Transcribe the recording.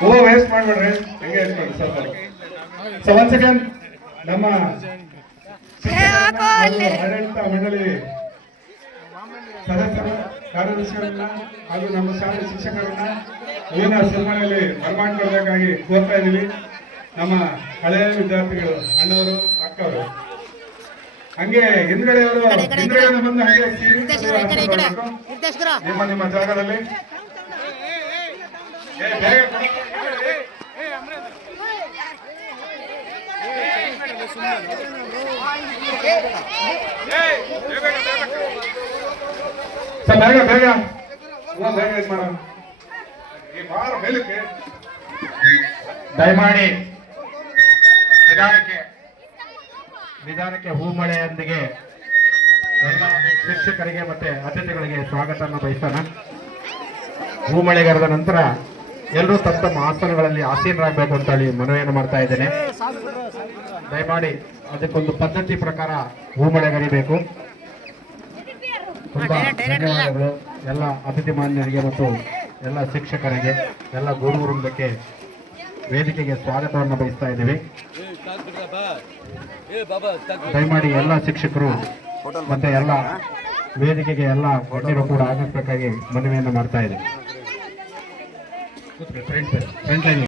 ಹೂವು ವೇಸ್ಟ್ ಮಾಡ್ಬೇಡ್ರಿ, ಹೆಂಗೆ ಇಟ್ಕೊಳ್ಳಿ ಸ್ವಲ್ಪ. ಸೊ ಒನ್ ಸೆಕೆಂಡ್ ನಮ್ಮ ಆಡಳಿತ ಮಂಡಳಿ ಸದಸ್ಯರು, ಕಾರ್ಯದರ್ಶಿಗಳನ್ನ ಹಾಗೂ ನಮ್ಮ ಶಾಲೆ ಶಿಕ್ಷಕರನ್ನ ಹೂವಿನ ಸನ್ಮಾನದಲ್ಲಿ ಬರಮಾಡ್ಕೊಳ್ಬೇಕಾಗಿ ಕೋರ್ತಾ ಇದ್ದೀವಿ. ನಮ್ಮ ಹಳೆಯ ವಿದ್ಯಾರ್ಥಿಗಳು, ಅಣ್ಣವರು, ಅಕ್ಕವರು, ಹಂಗೆ ಹಿಂದ್ಗಡೆಯವರು ಹಿಂದ್ಗಡೆ ಬಂದು ಹಾಗೆ ನಿಮ್ಮ ನಿಮ್ಮ ಜಾಗದಲ್ಲಿ ಬೇಗ ಬೇಗ ಬೇಗ ಇದು ಮಾಡ ಮೇಲಕ್ಕೆ ದಯಮಾಡಿ ವಿಧಾನಕ್ಕೆ ಹೂಮಳೆಯೊಂದಿಗೆ ಎಲ್ಲ ಶಿಕ್ಷಕರಿಗೆ ಮತ್ತೆ ಅತಿಥಿಗಳಿಗೆ ಸ್ವಾಗತವನ್ನು ಬಯಸೋಣ. ಹೂಮಳೆಗಾರದ ನಂತರ ಎಲ್ಲರೂ ತಮ್ಮ ಆಸನಗಳಲ್ಲಿ ಆಸೀನರಾಗಬೇಕು ಅಂತ ಹೇಳಿ ಮನವಿಯನ್ನು ಮಾಡ್ತಾ ಇದ್ದೇನೆ. ದಯಮಾಡಿ ಅದಕ್ಕೊಂದು ಪದ್ಧತಿ ಪ್ರಕಾರ ಹೂಮಳೆಗರಿಬೇಕು. ತುಂಬಾ ಧನ್ಯವಾದಗಳು ಎಲ್ಲ ಅತಿಥಿ ಮಾನ್ಯರಿಗೆ ಮತ್ತು ಎಲ್ಲ ಶಿಕ್ಷಕರಿಗೆ, ಎಲ್ಲ ಗುರು ವೃಂದಕ್ಕೆ ವೇದಿಕೆಗೆ ಸ್ವಾಗತವನ್ನು ಬಯಸ್ತಾ ಇದ್ದೀವಿ. ದಯಮಾಡಿ ಎಲ್ಲ ಶಿಕ್ಷಕರು ಮತ್ತೆ ಎಲ್ಲ ವೇದಿಕೆಗೆ ಎಲ್ಲ ಗಣ್ಯರು ಕೂಡ ಆಗಬೇಕಾಗಿ ಮನವಿಯನ್ನು ಮಾಡ್ತಾ ಇದ್ದೀವಿ.